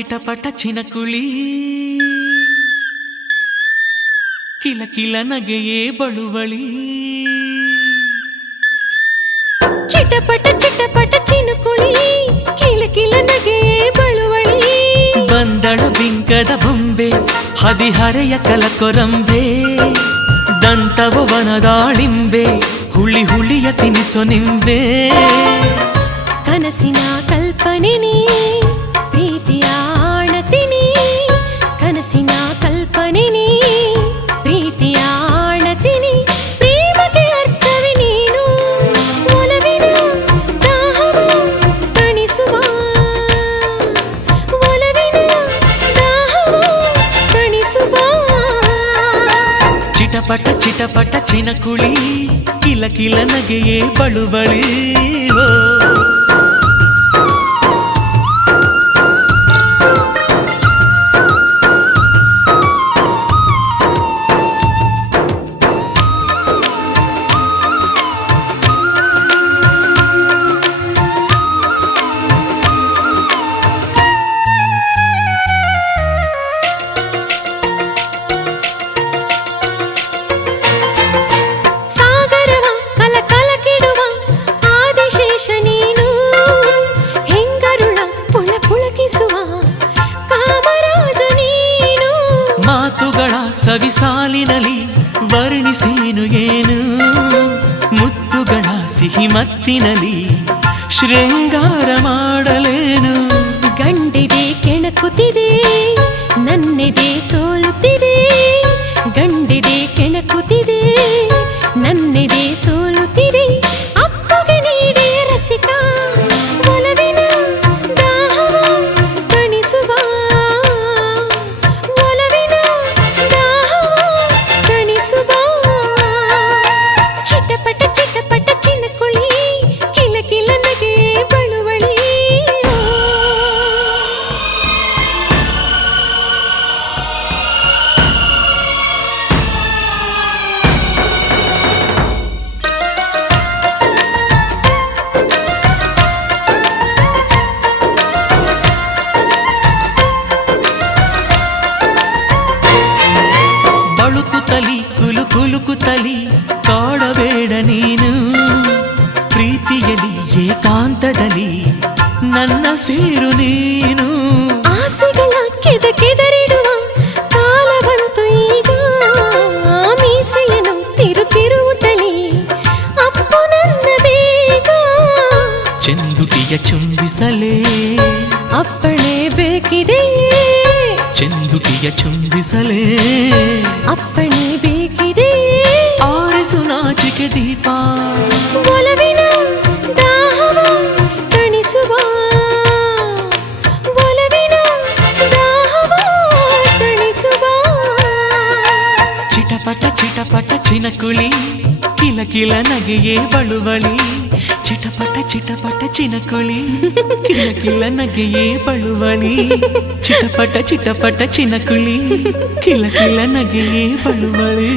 ಚಿಟಪಟ ಚಿನಕುಳಿ ಕಿಲ ಕಿಲ ನಗೆಯೇ ಬಳುವಳಿ ಚಿಟಪಟ ಚಿನುಕುಳಿ ಕಿಲ ಕಿಲ ನಗೆಯೇ ಬಳುವಳಿ ಬಂದಳ ಬಿಂಕದ ಬೊಂಬೆ ಹದಿಹರೆಯ ಕಲಕೊರಂಬೆ ದಂತವು ವನದಾಳಿಂಬೆ ಹುಳಿ ಹುಳಿಯ ತಿನಿಸು ನಿಂಬೆ ಕನಸಿನ ಕಲ್ಪನೆ ನೀ ಪ್ರೀತಿಯ ಆಣತಿನಿ ಕನಸಿನ ಕಲ್ಪನೆ ನೀ ಪ್ರೀತಿಯ ಆಣತಿನಿ ಪ್ರೇಮಕ್ಕೆ ಅರ್ಥವೇ ನೀನು ಒಲವಿನ ದಾಹವ ತಣಿಸುವ ಒಲವಿನ ದಾಹವ ತಣಿಸುವ ಚಿಟಪಟ ಚಿನಕುಳಿ ಕಿಲ ಕಿಲ ನಗೆಯೇ ಬಳುವಳಿ ಮಾತುಗಳ ಸವಿಸಾಲಿನಲಿ ವರ್ಣಿಸೇನು ಏನು ಮುತ್ತುಗಳ ಸಿಹಿ ಮತ್ತಿನಲಿ ಶೃಂಗಾರ ಮಾಡಲೇನು ಗಂಡಿದೆ ಕೆಣಕುತ್ತಿದೆ ನನ್ನೆದೆ ಸೋಲುತ್ತಿದೆ ಗಂಡಿದೆ ಕೆಣಕುತ್ತಿದೆ ನನ್ನೆದೆ ಸೋಲುತ್ತಿದೆ ಅಪ್ಪಗೆ ನೀಡಿ ರಸಿಕ ಒಲವಿನ ದಾಹವ ತಣಿಸುವ ಒಲವಿನ ದಾಹವ ತಣಿಸುವ ಚಿಟಪಟ ಚಿನಕುಳಿ ಕಿಲ ಕಿಲ ನಗೆ ಬಳುವಳಿ ಬಳುಕುತ್ತಲಿ ಕುಲುಕುತ್ತಲಿ ಕಾಡಬೇಡ ನೀನು ಪ್ರೀತಿಯಲಿ ಏಕಾಂತದಲ್ಲಿ ನನ್ನ ಸೇರು ನೀನು ಆಸೆಗಳ ಕೆದರಿಡುವ ಕಾಲ ಬಂತು ಈಗ ಮೀಸೆಯನ್ನು ತಿರುತ್ತಿರುವುದಲಿ ಅಪ್ಪು ನನ್ನ ಬೇಗ ಚೆಂದುಟಿಯ ಚುಂಬಿಸಲೇ ಅಪ್ಪಣೆ ಬೇಕಿದೆ ಚೆಂದುಟಿಯ ಚುಂಬಿಸಲೇ ಅಪ್ಪಣೆ ಬೇಕಿದೆ ಆರಿಸು ನಾಚಿಕೆ ದೀಪ ಒಲವಿನ ದಾಹವ ತಣಿಸುವ ಒಲವಿನ ದಾಹವ ತಣಿಸುವ ಚಿಟಪಟ ಚಿನಕುಳಿ ಕಿಲ ಕಿಲ ನಗೆಯೇ ಬಳುವಳಿ ಚಿಟಪಟ ಚಿನಕುಳಿ ಕಿಲ ಕಿಲ ನಗೆಯೇ ಬಳುವಳಿ ಚಿಟಪಟ ಚಿನಕುಳಿ ಕಿಲ ಕಿಲ ನಗೆಯೇ ಬಳುವಳಿ